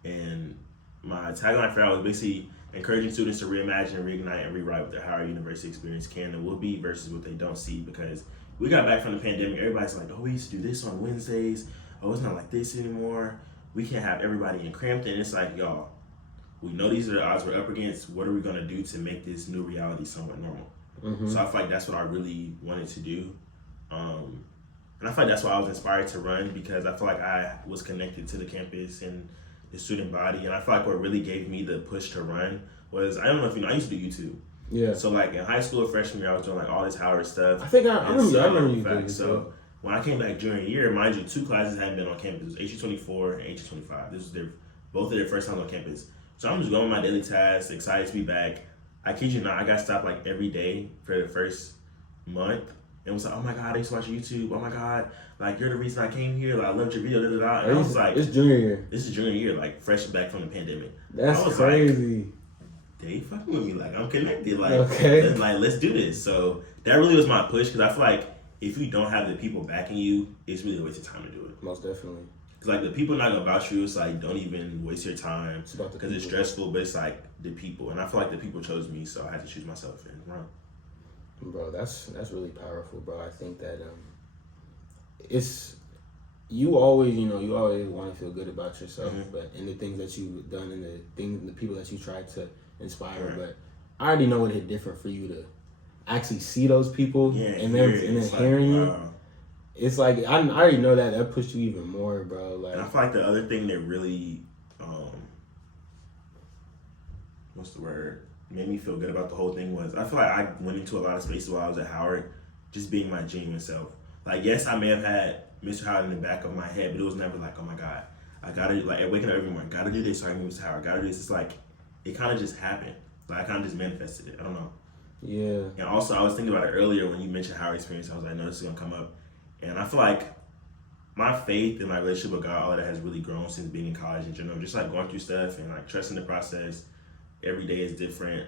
And my tagline for that was basically encouraging students to reimagine, reignite, and rewrite what their Howard University experience can and will be versus what they don't see. Because we got back from the pandemic, everybody's like, oh, we used to do this on Wednesdays. Oh, it's not like this anymore. We can't have everybody in Crampton. It's like, y'all, we know these are the odds we're up against. What are we gonna do to make this new reality somewhat normal? So I feel like that's what I really wanted to do. And I feel like that's why I was inspired to run, because I feel like I was connected to the campus and the student body. And I feel like what really gave me the push to run was, I don't know if you know, I used to do YouTube. Yeah. So like in high school or freshman year, I was doing like all this Howard stuff. I think I remember you doing so when I came back junior year, mind you, 2 classes hadn't been on campus. It was HE24 and HE25. This was both of their first time on campus. So I'm just going with my daily tasks, excited to be back. I kid you not, I got stopped like every day for the first month. And was like, oh my God, I used to watch YouTube. Oh my God, like you're the reason I came here. Like I loved your video. Da, da, da. And I was like, it's junior year. This is junior year, like fresh back from the pandemic. That's crazy. Like, they fucking with me. Like I'm connected. Like okay. Let's do this. So that really was my push, because I feel like if you don't have the people backing you, it's really a waste of time to do it. Most definitely. Because like the people not gonna vouch for you. It's like, don't even waste your time, because it's stressful. But it's like the people, and I feel like the people chose me, so I had to choose myself and run. Bro, that's really powerful, bro. I think that it's you always want to feel good about yourself, but in the things that you've done and the people that you tried to inspire. Right. But I already know it hit different for you to actually see those people and then hearing you. It's like I already know that pushed you even more, bro. Like, and I feel like the other thing that really what's the word? Made me feel good about the whole thing was, I feel like I went into a lot of spaces while I was at Howard just being my genuine self. Like, yes, I may have had Mr. Howard in the back of my head, but it was never like, oh my God, I gotta, like, waking up every morning, gotta do this so I can meet Mr. Howard, gotta do this. It's like, it kind of just happened. Like, I kind of just manifested it. I don't know. Yeah. And also, I was thinking about it earlier when you mentioned Howard experience. I was like, no, this is gonna come up. And I feel like my faith and my relationship with God, all of that has really grown since being in college in general. Just like going through stuff and like trusting the process. every day is different.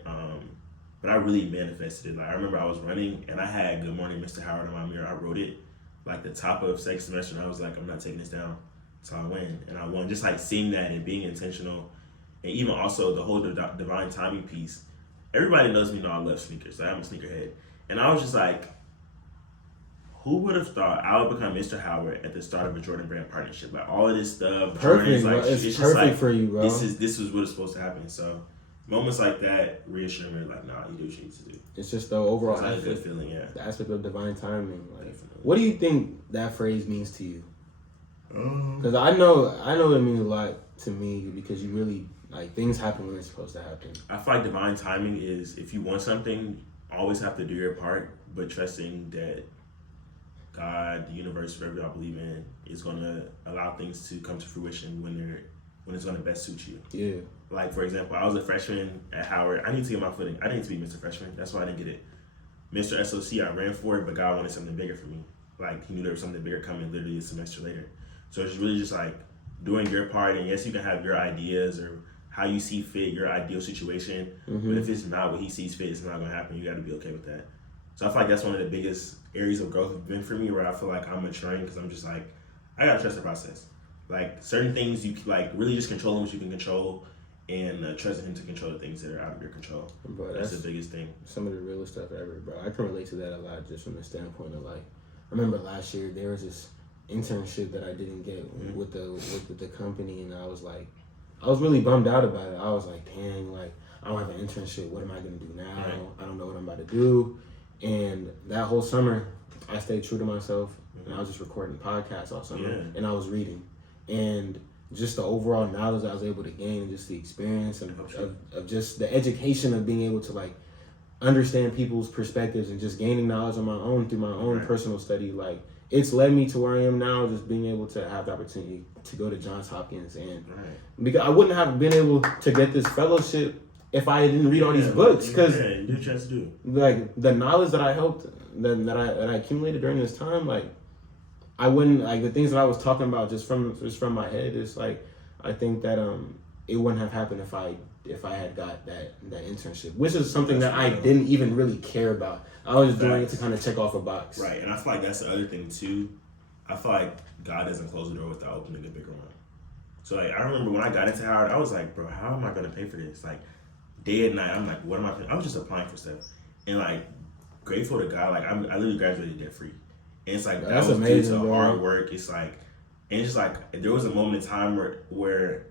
But I really manifested it. Like I remember I was running and I had "Good Morning, Mr. Howard" on my mirror. I wrote it like the top of second semester, and I was like, I'm not taking this down until I win, and I won. Just like seeing that and being intentional, and even also the whole divine timing piece. Everybody knows me, know I love sneakers. So I'm a sneakerhead, and I was just like, who would have thought I would become Mr. Howard at the start of a Jordan brand partnership? Like all of this stuff, perfect, like, bro. It's perfect like, for you, bro. This is what is supposed to happen. So moments like that reassure me, like, nah, you do what you need to do. It's just the overall it's aspect, a good feeling, yeah. The aspect of divine timing. Like, what do you think that phrase means to you? Because I know it means a lot to me because you really like things happen when it's supposed to happen. I feel like divine timing is if you want something, always have to do your part, but trusting that God, the universe, whatever y'all believe in, is gonna allow things to come to fruition when it's gonna best suit you. Yeah. Like for example, I was a freshman at Howard. I need to get my footing. I didn't to be Mr. Freshman. That's why I didn't get it. Mr. SOC, I ran for it, but God wanted something bigger for me. Like he knew there was something bigger coming literally a semester later. So it's really just like doing your part, and yes, you can have your ideas or how you see fit, your ideal situation. But if it's not what he sees fit, it's not gonna happen. You gotta be okay with that. So I feel like that's one of the biggest areas of growth have been for me, where I feel like I'm maturing because I'm just like, I gotta trust the process. Like certain things you like really just controlling what you can control, and trusting him to control the things that are out of your control. Bro, that's the biggest thing. Some of the realest stuff ever, bro. I can relate to that a lot just from the standpoint of like, I remember last year there was this internship that I didn't get with the company, and I was really bummed out about it. I was like, dang, like I don't have an internship. What am I gonna do now? Right. I don't know what I'm about to do. And that whole summer, I stayed true to myself, and I was just recording podcasts all summer, and I was reading, and just the overall knowledge I was able to gain, and just the experience of just the education of being able to like understand people's perspectives and just gaining knowledge on my own through my own personal study, like. It's led me to where I am now, just being able to have the opportunity to go to Johns Hopkins, and because I wouldn't have been able to get this fellowship if I didn't read all these books. Because like the knowledge that I helped, that I accumulated during this time, like I wouldn't like the things that I was talking about just from my head. It's like I think that it wouldn't have happened if I had got that internship, which is something that I didn't even really care about. I was just doing it to kind of check off a box. Right, and I feel like that's the other thing too. I feel like God doesn't close the door without opening a bigger one. So like I remember when I got into Howard, I was like, bro, how am I gonna pay for this? Like day and night, I'm like, what am I paying? I was just applying for stuff. And like grateful to God, like I literally graduated debt free. And it's like that was amazing, due to hard work. It's like, and it's just like there was a moment in time where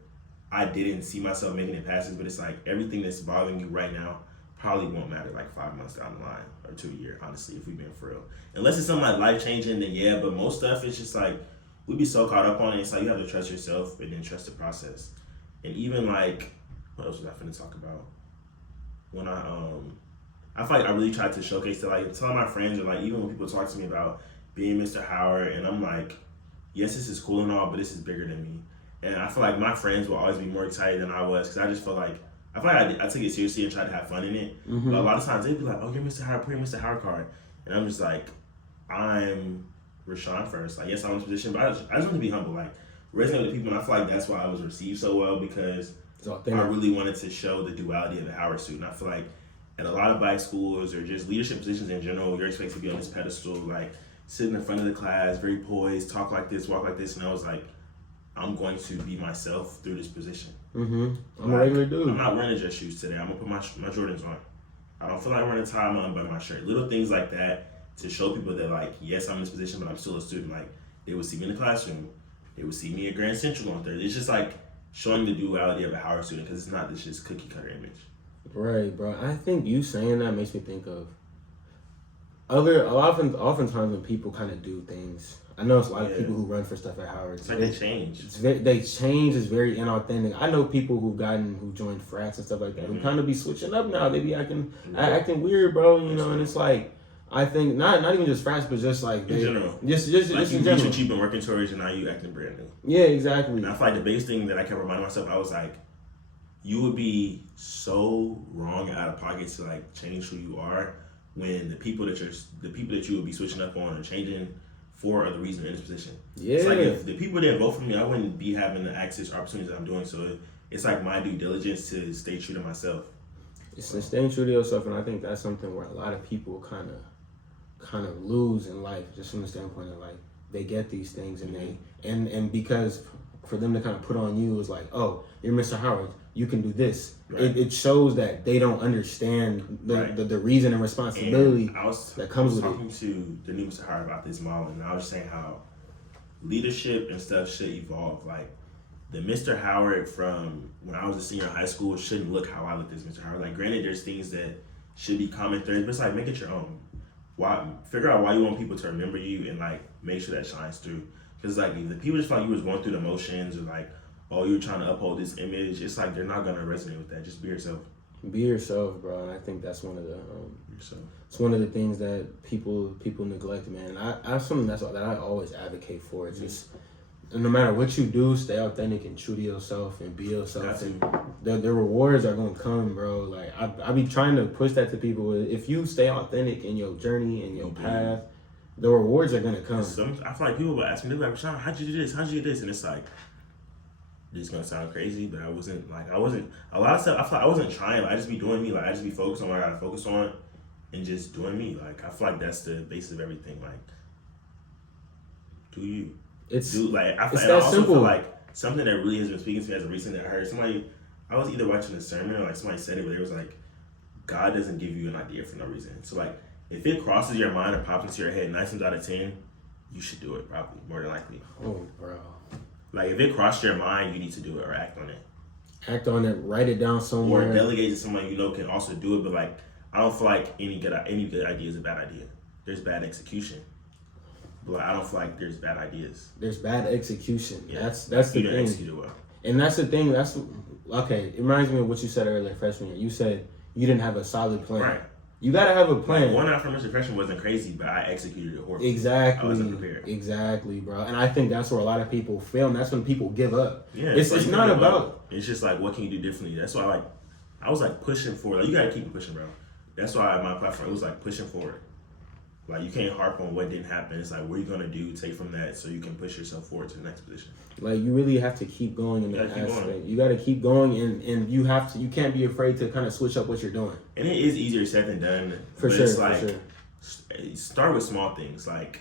I didn't see myself making it past this, but it's like everything that's bothering you right now probably won't matter like 5 months down the line or 2 years, honestly, if we've been for real. Unless it's something like life changing, then yeah, but most stuff it's just like we be so caught up on it. It's like you have to trust yourself and then trust the process. And even like, what else was I finna talk about? When I feel like I really tried to showcase to like tell my friends, or like even when people talk to me about being Mr. Howard, and I'm like, yes, this is cool and all, but this is bigger than me. And I feel like my friends will always be more excited than I was, because I just felt like, I feel like I took it seriously and tried to have fun in it. But a lot of times they'd be like, oh, you're Mr. Howard, put your Mr. Howard card. And I'm just like, I'm Rashan first. Like, yes, I'm in this position, but I just want to be humble. Like, resonate with people, and I feel like that's why I was received so well, because I really wanted to show the duality of the Howard student. I feel like at a lot of Black schools or just leadership positions in general, you're expected to be on this pedestal, like, sitting in front of the class, very poised, talk like this, walk like this, and I was like, I'm going to be myself through this position. I'm a regular dude. I'm not wearing a dress shoes today. I'm going to put my Jordans on. I don't feel like wearing a tie, I'm going to unbutton my shirt. Little things like that to show people that, like, yes, I'm in this position, but I'm still a student. Like, they would see me in the classroom. They would see me at Grand Central on Thursday. It's just, like, showing the duality of a Howard student, because it's not this just cookie-cutter image. Right, bro. I think you saying that makes me think of oftentimes when people kind of do things. I know it's a lot of people who run for stuff at Howard. It's like they change. They change is very inauthentic. I know people who joined frats and stuff like that who kind of be switching up now. They be acting weird, bro. You know, and it's like, I think not even just frats, but just like in general. Just like in general. You've been working towards, and now you acting brand new. Yeah, exactly. And I feel like the biggest thing that I kept reminding myself, I was like, you would be so wrong out of pocket to like change who you are when the people that you would be switching up on and changing for are the reason you're in this position. Yeah. It's like if the people didn't vote for me, I wouldn't be having the access or opportunities that I'm doing. So it's like my due diligence to stay true to myself. It's staying true to yourself, and I think that's something where a lot of people kind of lose in life, just from the standpoint of like they get these things and and because for them to kind of put on you is like, oh, you're Mr. Howard, you can do this. Right. It shows that they don't understand the reason and responsibility that comes with it. I was talking to the new Mr. Howard about this model, and I was saying how leadership and stuff should evolve. Like the Mr. Howard from when I was a senior in high school shouldn't look how I looked as Mr. Howard. Like granted, there's things that should be common threads, but it's like make it your own. Figure out why you want people to remember you and like make sure that shines through. Because like if the people just felt like you was going through the motions or like, oh, you're trying to uphold this image, it's like they're not gonna resonate with that. Just be yourself. Be yourself, bro. And I think that's one of the it's one of the things that people neglect, man. I have something that I always advocate for. It's just no matter what you do, stay authentic and true to yourself and be yourself. And the rewards are gonna come, bro. Like I be trying to push that to people. If you stay authentic in your journey and your path, the rewards are gonna come. I feel like people will ask me, they're like, Rashan, how'd you do this? How'd you do this? And it's like, this is gonna sound crazy, but I wasn't a lot of stuff. I feel like I wasn't trying. Like, I just be doing me. Like I just be focused on what I gotta focus on, and just doing me. Like I feel like that's the basis of everything. Like, do you? I also feel like something that really has been speaking to me as a recent that I heard somebody. I was either watching a sermon or like somebody said it, but it was like, God doesn't give you an idea for no reason. So like, if it crosses your mind or pops into your head 9 times out of 10, you should do it probably more than likely. Oh, bro. Like if it crossed your mind, you need to do it or act on it. Act on it. Write it down somewhere. Or delegate to someone you know can also do it. But like, I don't feel like any good idea is a bad idea. There's bad execution. But I don't feel like there's bad ideas. There's bad execution. Yeah. That's the thing. Execute it well. And that's the thing. Okay. It reminds me of what you said earlier, freshman year. You said you didn't have a solid plan. Right. You gotta have a plan. Like, one affirmation freshman wasn't crazy, but I executed it horribly. Exactly. I wasn't prepared. Exactly, bro. And I think that's where a lot of people fail, and that's when people give up. Yeah. It's not about. It's just like, what can you do differently? That's why I was like pushing forward. Like you gotta keep it pushing, bro. That's why my platform, it was like pushing forward. Like you can't harp on what didn't happen. It's like, what are you gonna do? Take from that so you can push yourself forward to the next position. Like you really have to keep going in that aspect. You got to keep going, and you can't be afraid to kind of switch up what you're doing. And it is easier said than done. For sure. Start with small things. Like,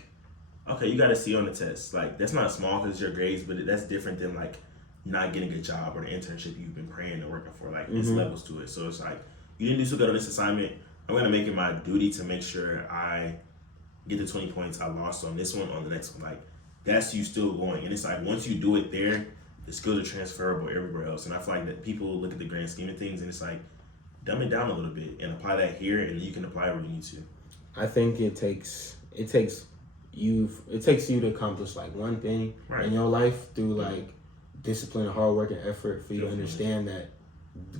okay, you got a C on the test. Like that's not small because your grades, but that's different than like not getting a job or the internship you've been praying and working for. Like there's levels to it. So it's like you didn't do so good on this assignment. I'm gonna make it my duty to make sure I get the 20 points I lost on this one, on the next one. Like, that's you still going. And it's like, once you do it there, the skills are transferable everywhere else. And I feel like that people look at the grand scheme of things and it's like, dumb it down a little bit and apply that here, and you can apply where you need to. I think it takes you to accomplish like one thing in your life through like discipline, hard work, and effort for you to understand that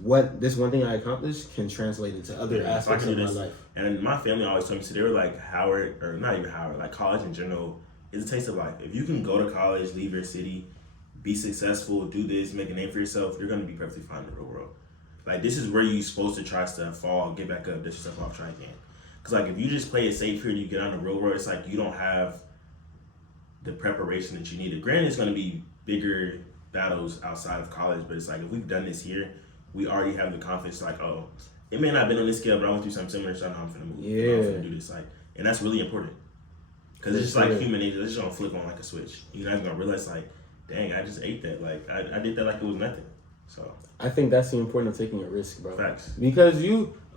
what this one thing I accomplished can translate into other aspects of my life. And my family always told me, so they were like, Howard, or not even Howard, like college in general is a taste of life. If you can go to college, leave your city, be successful, do this, make a name for yourself, you're going to be perfectly fine in the real world. Like this is where you're supposed to try stuff, fall, get back up, dust yourself off, try again. Because like if you just play it safe here and you get on the real world, it's like you don't have the preparation that you needed. Granted, it's going to be bigger battles outside of college, but it's like if we've done this here, we already have the confidence like, oh, it may not have been on this scale, but I went through something similar, so I know I'm finna move. Yeah. I'm finna do this. Like, and that's really important. Because it's just like human nature. It's just gonna flip on like a switch. You're not gonna realize like, dang, I just ate that. Like, I did that like it was nothing. So I think that's the importance of taking a risk, bro. Facts. Because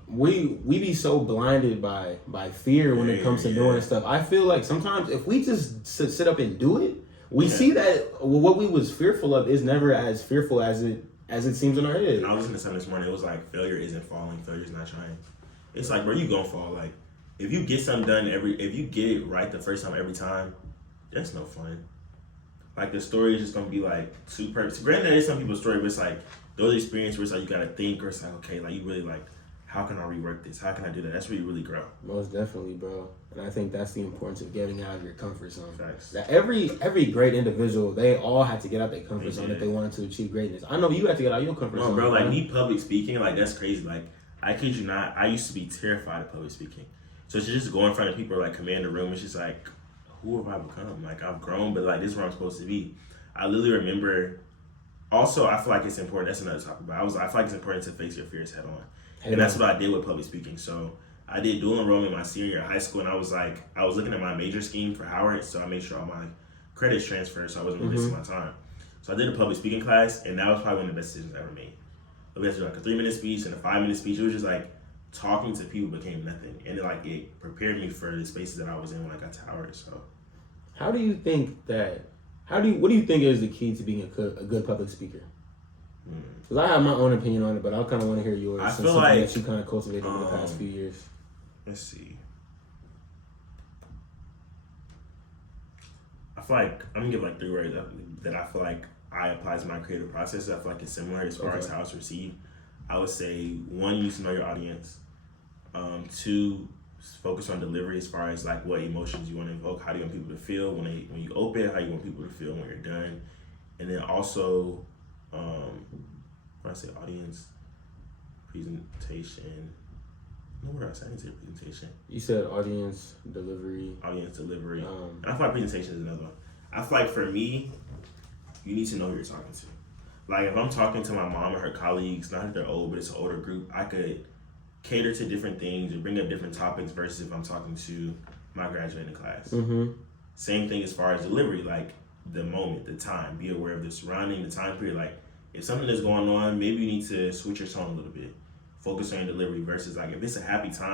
we be so blinded by fear when it comes to doing stuff. I feel like sometimes if we just sit up and do it, we see that what we was fearful of is never as fearful as it seems in our head. And I was listening to something this morning. It was like, failure isn't falling. Failure's not trying. It's like, bro, you gonna fall. Like, if you get something done if you get it right the first time every time, that's no fun. Like, the story is just gonna be like super. Granted, there is some people's story, but it's like those experiences where it's like you gotta think, or it's like, okay, like you really like, how can I rework this? How can I do that? That's where you really grow. Most definitely, bro. And I think that's the importance of getting out of your comfort zone. Facts. That every great individual, they all had to get out their comfort zone if they wanted to achieve greatness. I know you had to get out of your comfort zone. Bro, like me public speaking, like that's crazy. Like, I kid you not, I used to be terrified of public speaking. So to just go in front of people or like command a room, it's just like, who have I become? Like, I've grown, but like this is where I'm supposed to be. I literally remember Also, I feel like it's important. That's another topic, but I feel like it's important to face your fears head on, and that's what I did with public speaking. So I did dual enrollment my senior year of high school, and I was looking at my major scheme for Howard, so I made sure all my credits transferred, so I wasn't wasting my time. So I did a public speaking class, and that was probably one of the best decisions I ever made. We had to do like a 3-minute speech and a 5-minute speech. It was just like talking to people became nothing, and it prepared me for the spaces that I was in when I got to Howard. So, what do you think is the key to being a good public speaker? Because I have my own opinion on it, but I kind of want to hear yours. I feel like that you kind of cultivated over the past few years. Let's see. I feel like I'm gonna give like 3 words that I feel like I apply to my creative process. I feel like it's similar as far as how it's received. I would say 1, you need to know your audience. 2, focus on delivery as far as like what emotions you want to invoke. How do you want people to feel when you open? How you want people to feel when you're done? And then also, when I say audience, presentation. No, what else? I didn't say presentation. You said audience, delivery. Audience, delivery. And I feel like presentation is another one. I feel like for me, you need to know who you're talking to. Like if I'm talking to my mom or her colleagues, not that they're old, but it's an older group, I could cater to different things or bring up different topics versus if I'm talking to my graduating class. Same thing as far as delivery, like the moment, the time, be aware of the surrounding, the time period. Like if something is going on, maybe you need to switch your tone a little bit. Focus on your delivery versus like if it's a happy time,